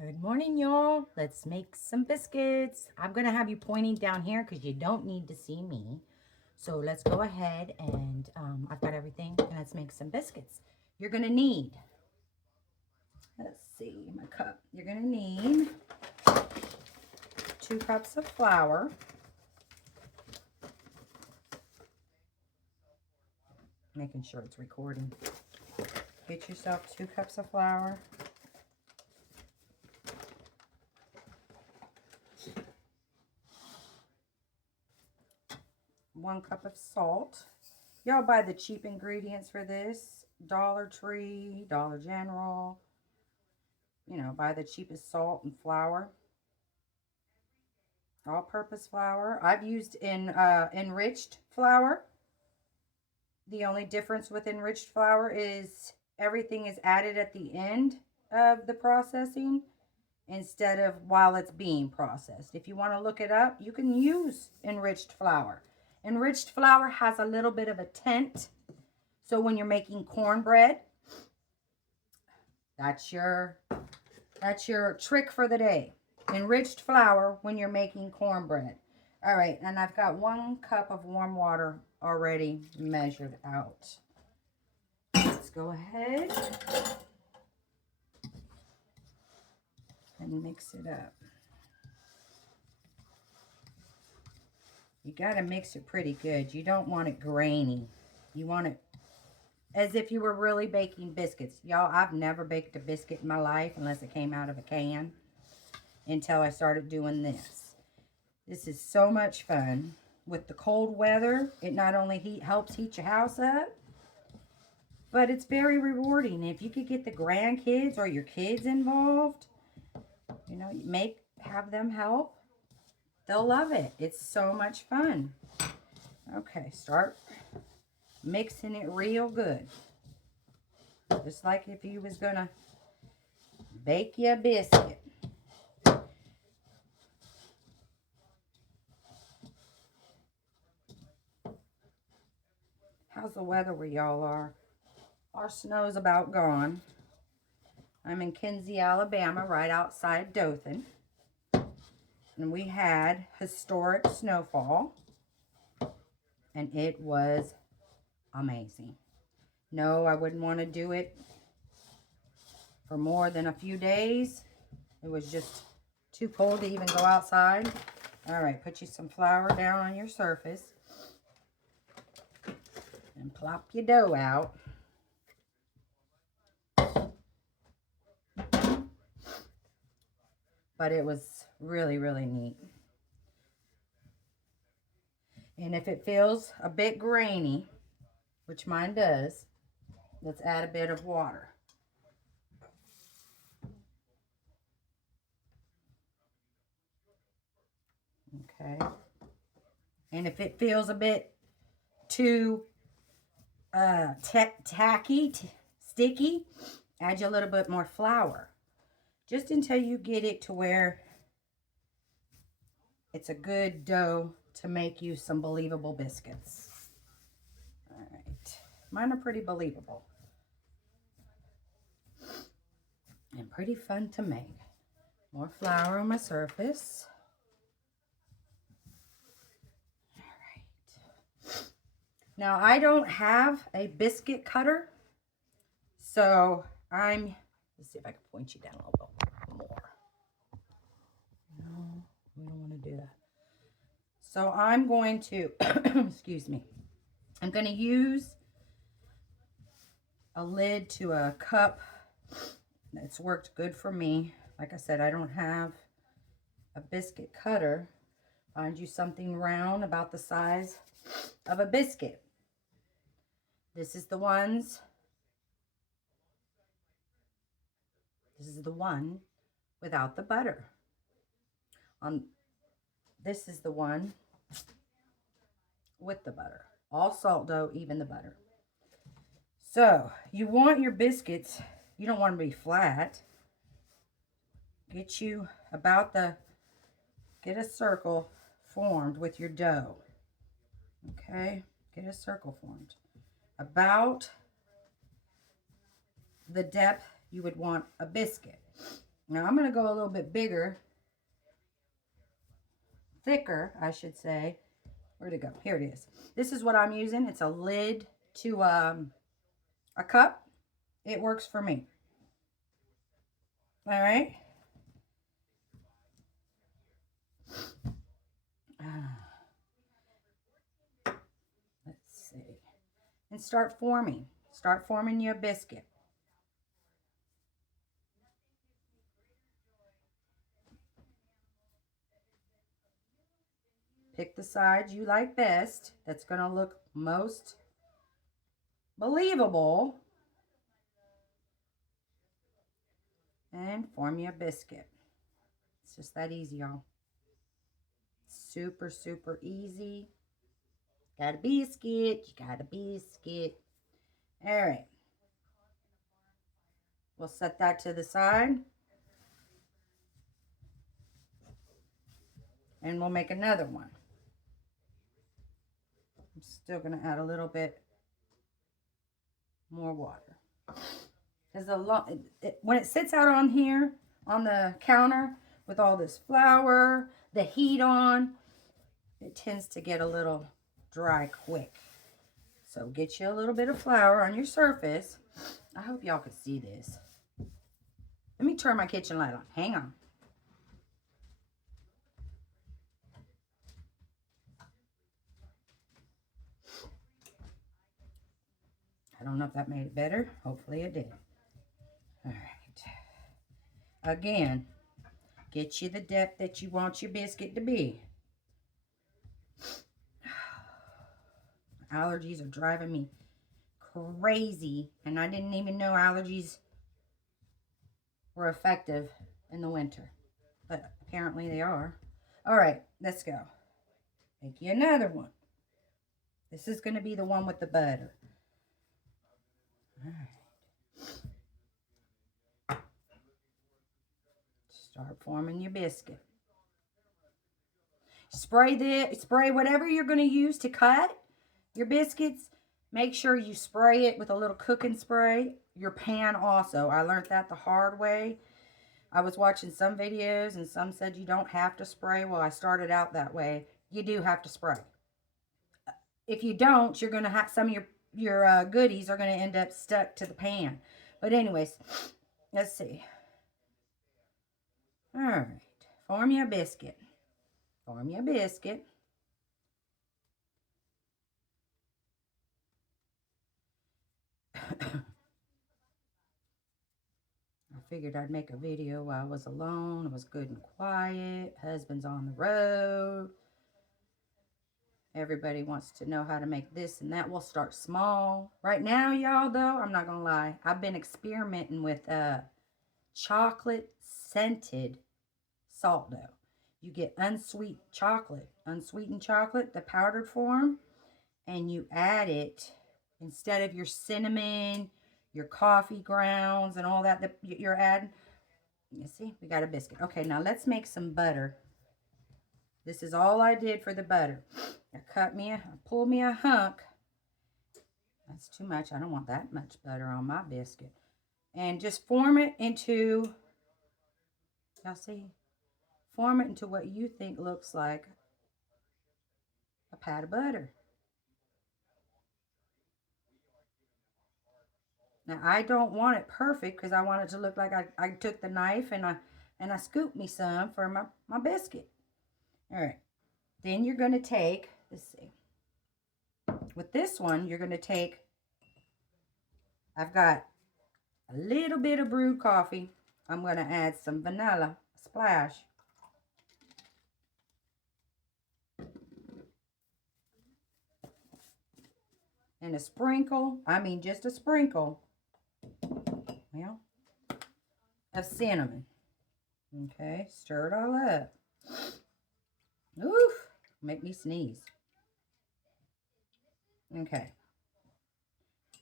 Good morning, y'all. Let's make some biscuits. I'm going to have you pointing down here because you don't need to see me. So let's go ahead and I've got everything. And let's make some biscuits. You're going to need, let's see, my cup. You're going to need 2 cups of flour. Making sure it's recording. Get yourself 2 cups of flour. 1 cup of salt. Y'all buy the cheap ingredients for this. Dollar Tree, Dollar General. You know, buy the cheapest salt and flour. All-purpose flour. I've used enriched flour. The only difference with enriched flour is everything is added at the end of the processing instead of while it's being processed. If you want to look it up, you can use enriched flour. Enriched flour has a little bit of a tint. So when you're making cornbread, that's your trick for the day. Enriched flour when you're making cornbread. All right, and I've got 1 cup of warm water already measured out. Let's go ahead and mix it up. You got to mix it pretty good. You don't want it grainy. You want it as if you were really baking biscuits. Y'all, I've never baked a biscuit in my life unless it came out of a can until I started doing this. This is so much fun. With the cold weather, it not only helps heat your house up, but it's very rewarding. If you could get the grandkids or your kids involved, you know, have them help, they'll love it. It's so much fun. Okay, start mixing it real good. Just like if you was gonna bake your biscuit. How's the weather where y'all are? Our snow's about gone. I'm in Kinsey, Alabama, right outside Dothan. And we had historic snowfall. And it was amazing. No, I wouldn't want to do it for more than a few days. It was just too cold to even go outside. All right, put you some flour down on your surface. And plop your dough out. But it was really, really neat. And if it feels a bit grainy, which mine does, let's add a bit of water. Okay. And if it feels a bit too tacky, sticky, add you a little bit more flour. Just until you get it to where it's a good dough to make you some believable biscuits. All right. Mine are pretty believable. And pretty fun to make. More flour on my surface. All right. Now, I don't have a biscuit cutter, so let's see if I can point you down a little bit more. No, we don't want to do that. So I'm going to, excuse me, I'm going to use a lid to a cup. It's worked good for me. Like I said, I don't have a biscuit cutter. Find you something round about the size of a biscuit. This is the one without the butter. This is the one with the butter. All salt dough, even the butter. So you want your biscuits, you don't want them to be flat. Get a circle formed with your dough. Okay, get a circle formed. About the depth you would want a biscuit. Now I'm going to go a little bit bigger, thicker, I should say. Where'd it go? Here it is. This is what I'm using. It's a lid to a cup. It works for me. All right. Let's see. And start forming. Start forming your biscuit. Pick the sides you like best. That's going to look most believable. And form your biscuit. It's just that easy, y'all. Super, super easy. Got a biscuit. You got a biscuit. All right. We'll set that to the side. And we'll make another one. I'm still going to add a little bit more water. Because when it sits out on here, on the counter, with all this flour, the heat on, it tends to get a little dry quick. So get you a little bit of flour on your surface. I hope y'all can see this. Let me turn my kitchen light on. Hang on. I don't know if that made it better. Hopefully it did. All right. Again, get you the depth that you want your biscuit to be. Allergies are driving me crazy, and I didn't even know allergies were effective in the winter, but apparently they are. All right, let's go. Make you another one. This is going to be the one with the butter. All right. Start forming your biscuit. Spray whatever you're going to use to cut your biscuits. Make sure you spray it with a little cooking spray. Your pan also. I learned that the hard way. I was watching some videos and some said you don't have to spray. Well, I started out that way. You do have to spray. If you don't, you're going to have some of your goodies are going to end up stuck to the pan. But anyways, let's see. All right. Form your biscuit. Form your biscuit. I figured I'd make a video while I was alone. It was good and quiet. Husband's on the road. Everybody wants to know how to make this and that. We'll start small. Right now, y'all, though, I'm not going to lie. I've been experimenting with chocolate scented salt dough. You get unsweetened chocolate, the powdered form, and you add it instead of your cinnamon, your coffee grounds, and all that you're adding. You see, we got a biscuit. Okay, now let's make some butter. This is all I did for the butter. I pulled me a hunk. That's too much. I don't want that much butter on my biscuit. And just form it into, y'all see? Form it into what you think looks like a pat of butter. Now, I don't want it perfect because I want it to look like I took the knife and I scooped me some for my biscuit. All right. Then you're going to take, let's see. With this one, you're going to take, I've got a little bit of brewed coffee. I'm going to add some vanilla, splash. And a sprinkle, just a sprinkle, well, of cinnamon. Okay, stir it all up. Oof, make me sneeze. Okay.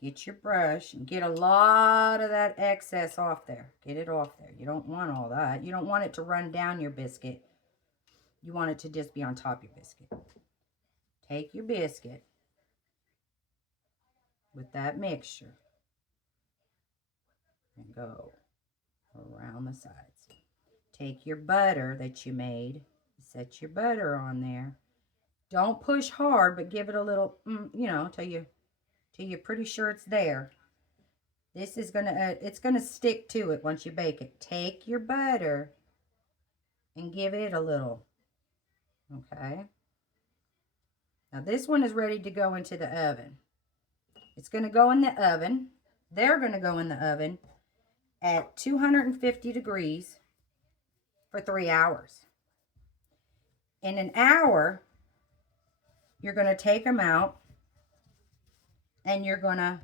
Get your brush and get a lot of that excess off there. Get it off there. You don't want all that. You don't want it to run down your biscuit. You want it to just be on top of your biscuit. Take your biscuit with that mixture and go around the sides. take your butter that you made, set your butter on there. Don't push hard, but give it a little, you know, till you're pretty sure it's there. This is gonna, it's gonna stick to it once you bake it. Take your butter and give it a little, okay? Now this one is ready to go into the oven. It's gonna go in the oven. They're gonna go in the oven at 250 degrees for 3 hours. In an hour, you're gonna take them out and you're gonna,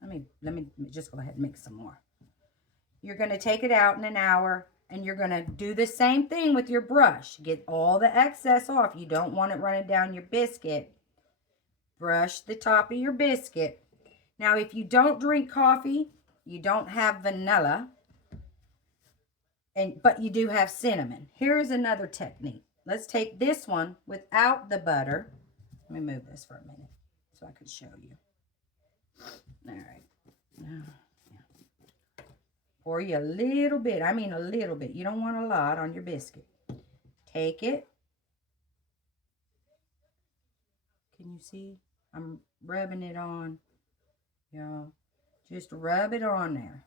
let me just go ahead and make some more. You're gonna take it out in an hour and you're gonna do the same thing with your brush. Get all the excess off. You don't want it running down your biscuit. Brush the top of your biscuit. Now, if you don't drink coffee, you don't have vanilla, but you do have cinnamon. Here is another technique. Let's take this one without the butter. Let me move this for a minute so I could show you. All right. Pour you a little bit. I mean a little bit. You don't want a lot on your biscuit. Take it. Can you see? I'm rubbing it on. Y'all, just rub it on there.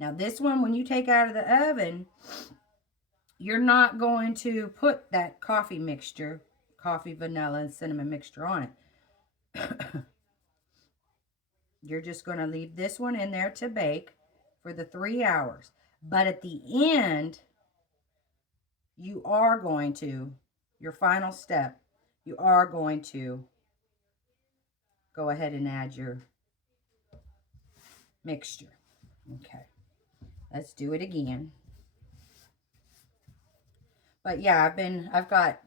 Now this one, when you take out of the oven, you're not going to put that coffee mixture, coffee, vanilla, and cinnamon mixture on it. You're just going to leave this one in there to bake for the 3 hours. But at the end, you are going to, your final step, you are going to go ahead and add your mixture. Okay, let's do it again. But yeah, I've got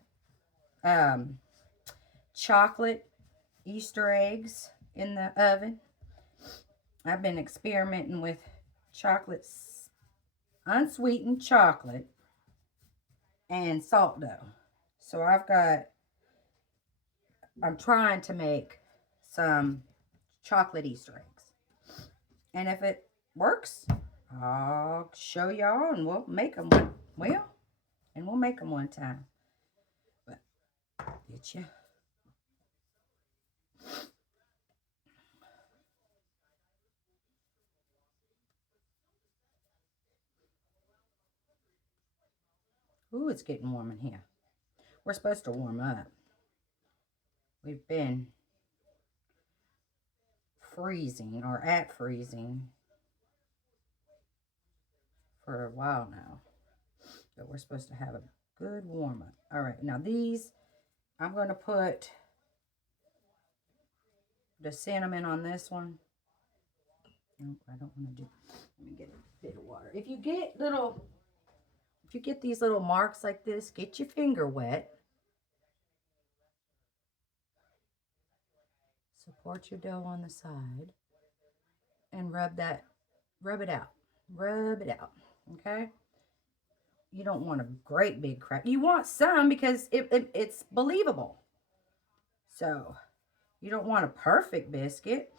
chocolate Easter eggs in the oven. I've been experimenting with chocolates, unsweetened chocolate and salt dough. So I'm trying to make some chocolate Easter eggs. And if it works, I'll show y'all and we'll make them. We'll make them one time. But get you. Ooh, it's getting warm in here. We're supposed to warm up. We've been freezing or at freezing for a while now. But we're supposed to have a good warm up. All right, now these, I'm going to put the cinnamon on this one. No, I don't want to do, let me get a bit of water. If you get these little marks like this, get your finger wet. Support your dough on the side and rub it out. Rub it out, okay? You don't want a great big crack. You want some because it's believable. So you don't want a perfect biscuit.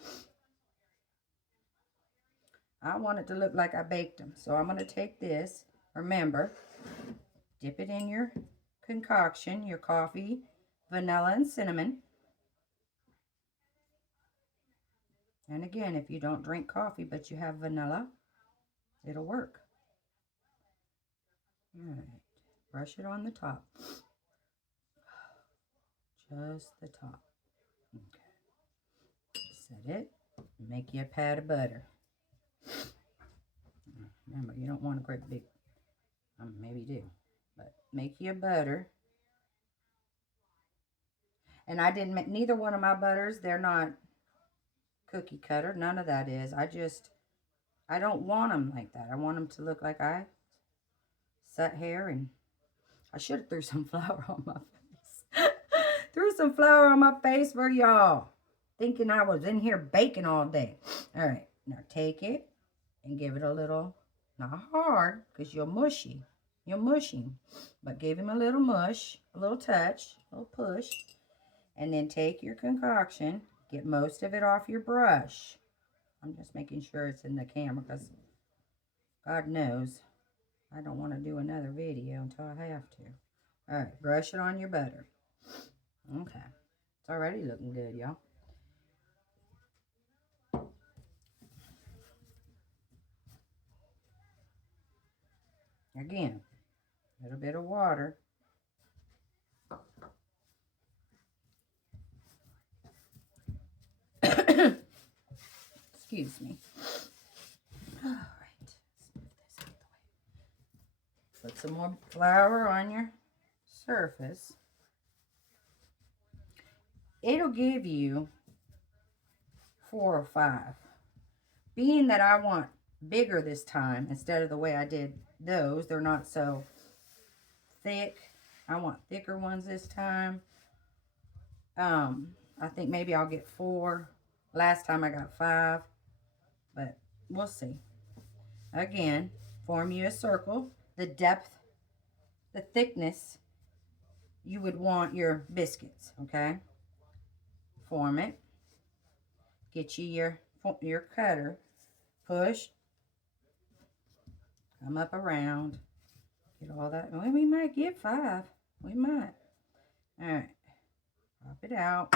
I want it to look like I baked them. So I'm going to take this. Remember, dip it in your concoction, your coffee, vanilla, and cinnamon. And again, if you don't drink coffee, but you have vanilla, it'll work. All right. Brush it on the top. Just the top. Okay. Set it. Make you a pat of butter. Remember, you don't want a great big, maybe you do, but make you a butter. And I didn't make neither one of my butters. They're not cookie cutter. None of that is. I don't want them like that. I want them to look like I sat here and I should have threw some flour on my face. Threw some flour on my face for y'all. Thinking I was in here baking all day. All right. Now take it and give it a little, not hard, because you're mushy. You're mushing. But give him a little mush, a little touch, a little push. And then take your concoction. Get most of it off your brush. I'm just making sure it's in the camera because God knows I don't want to do another video until I have to. All right, brush it on your butter. Okay. It's already looking good, y'all. Again, a little bit of water. Excuse me. All right. Let's move this out of the way. Put some more flour on your surface. It'll give you 4 or 5. Being that I want bigger this time instead of the way I did those, they're not so thick. I want thicker ones this time. I think maybe I'll get 4. Last time I got 5, but we'll see. Again, form you a circle. The depth, the thickness, you would want your biscuits, okay? Form it. Get you your cutter. Push. Come up around. Get all that. Well, we might get 5. We might. All right. Pop it out.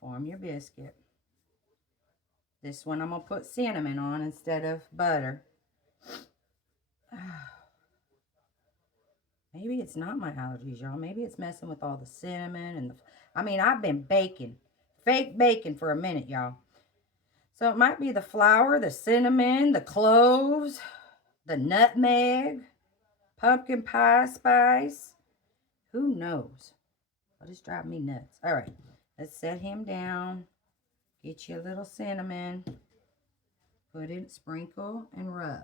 Form your biscuit. This one I'm going to put cinnamon on instead of butter. Maybe it's not my allergies, y'all. Maybe it's messing with all the cinnamon and the... I mean, I've been baking. Fake baking for a minute, y'all. So it might be the flour, the cinnamon, the cloves, the nutmeg, pumpkin pie spice. Who knows? That'll just drive me nuts. All right. Let's set him down. Get you a little cinnamon. Put it, sprinkle, and rub.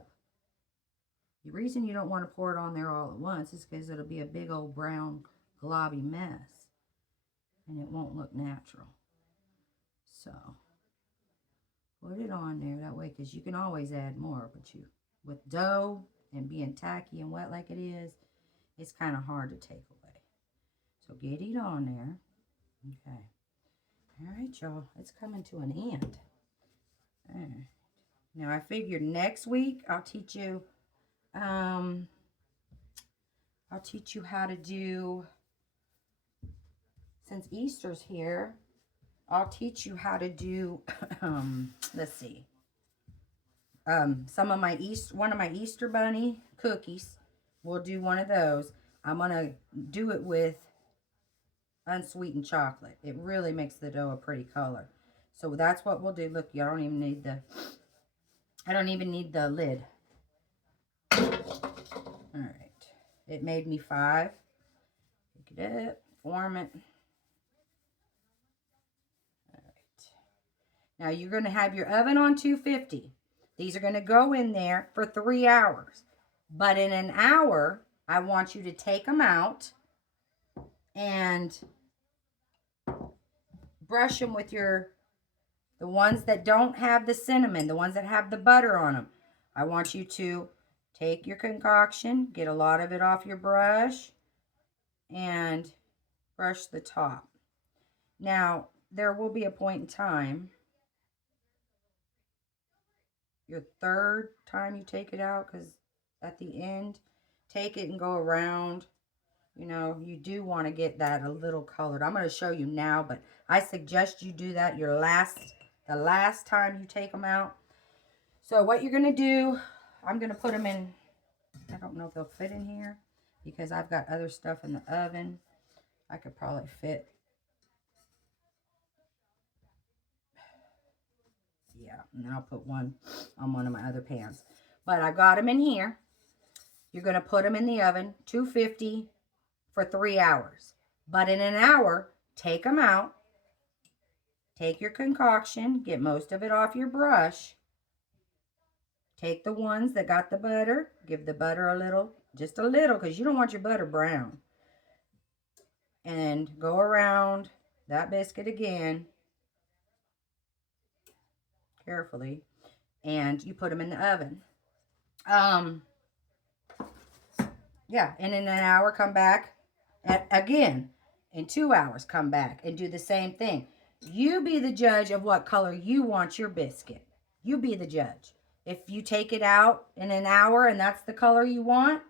The reason you don't want to pour it on there all at once is because it'll be a big old brown globby mess. And it won't look natural. So, put it on there that way, because you can always add more. But with dough and being tacky and wet like it is, it's kind of hard to take away. So, get it on there. Okay. All right, y'all. It's coming to an end. All right. Now, I figured next week I'll teach you... I'll teach you how to do, since Easter's here, I'll teach you how to do, let's see, one of my Easter bunny cookies. We'll do one of those. I'm going to do it with unsweetened chocolate. It really makes the dough a pretty color. So that's what we'll do. Look, I don't even need the lid. All right. It made me 5. Pick it up, form it. All right. Now you're going to have your oven on 250. These are going to go in there for 3 hours. But in an hour, I want you to take them out and brush them with the ones that don't have the cinnamon, the ones that have the butter on them. I want you to take your concoction, get a lot of it off your brush, and brush the top. Now, there will be a point in time, your third time you take it out, because at the end, take it and go around. You know, you do want to get that a little colored. I'm going to show you now, but I suggest you do that the last time you take them out. So what you're going to do, I'm going to put them in, I don't know if they'll fit in here because I've got other stuff in the oven. I could probably fit. Yeah, and then I'll put one on one of my other pans. But I got them in here. You're going to put them in the oven, 250 for 3 hours. But in an hour, take them out. Take your concoction, get most of it off your brush. Take the ones that got the butter, give the butter a little, just a little, because you don't want your butter brown. And go around that biscuit again, carefully, and you put them in the oven. Yeah, and in an hour, come back, again, in 2 hours, come back and do the same thing. You be the judge of what color you want your biscuit. You be the judge. If you take it out in an hour and that's the color you want,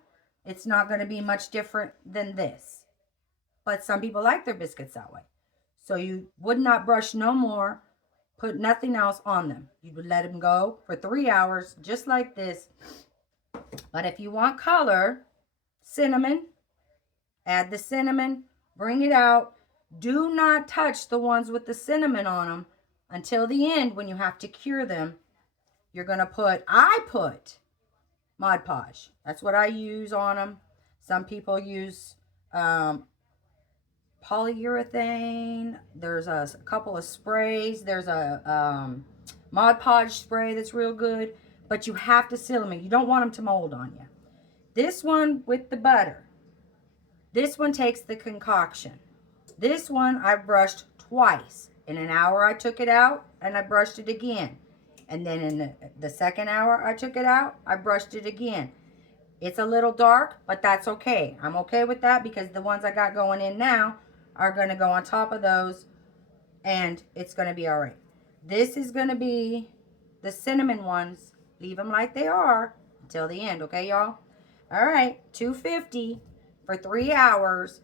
it's not going to be much different than this. But some people like their biscuits that way. So you would not brush no more, put nothing else on them. You would let them go for 3 hours, just like this. But if you want color, cinnamon, add the cinnamon, bring it out. Do not touch the ones with the cinnamon on them until the end when you have to cure them. You're going to put, I put Mod Podge. That's what I use on them. Some people use polyurethane. There's a couple of sprays. There's a Mod Podge spray that's real good. But you have to seal them. You don't want them to mold on you. This one with the butter. This one takes the concoction. This one I brushed twice. In an hour I took it out and I brushed it again. And then in the second hour I took it out, I brushed it again. It's a little dark, but that's okay. I'm okay with that because the ones I got going in now are going to go on top of those and it's going to be all right. This is going to be the cinnamon ones. Leave them like they are until the end, okay, y'all? All right, $2.50 for 3 hours.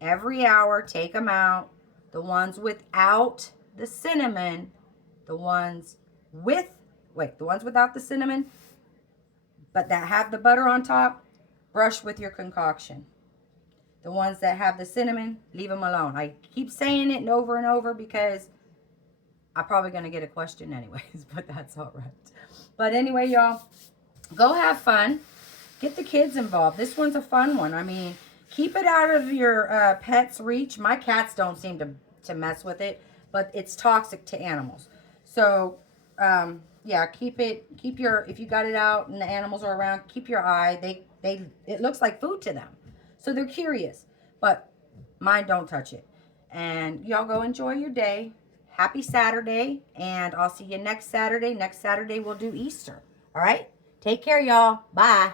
Every hour, take them out. The ones without the cinnamon, the ones without the cinnamon, but that have the butter on top, brush with your concoction. The ones that have the cinnamon, leave them alone. I keep saying it over and over because I'm probably going to get a question anyways, but that's all right. But anyway, y'all, go have fun. Get the kids involved. This one's a fun one. I mean, keep it out of your pet's reach. My cats don't seem to mess with it, but it's toxic to animals. So, yeah, if you got it out and the animals are around, keep your eye. It looks like food to them. So they're curious, but mine don't touch it. And y'all go enjoy your day. Happy Saturday, and I'll see you next Saturday. Next Saturday we'll do Easter. All right? Take care, y'all. Bye.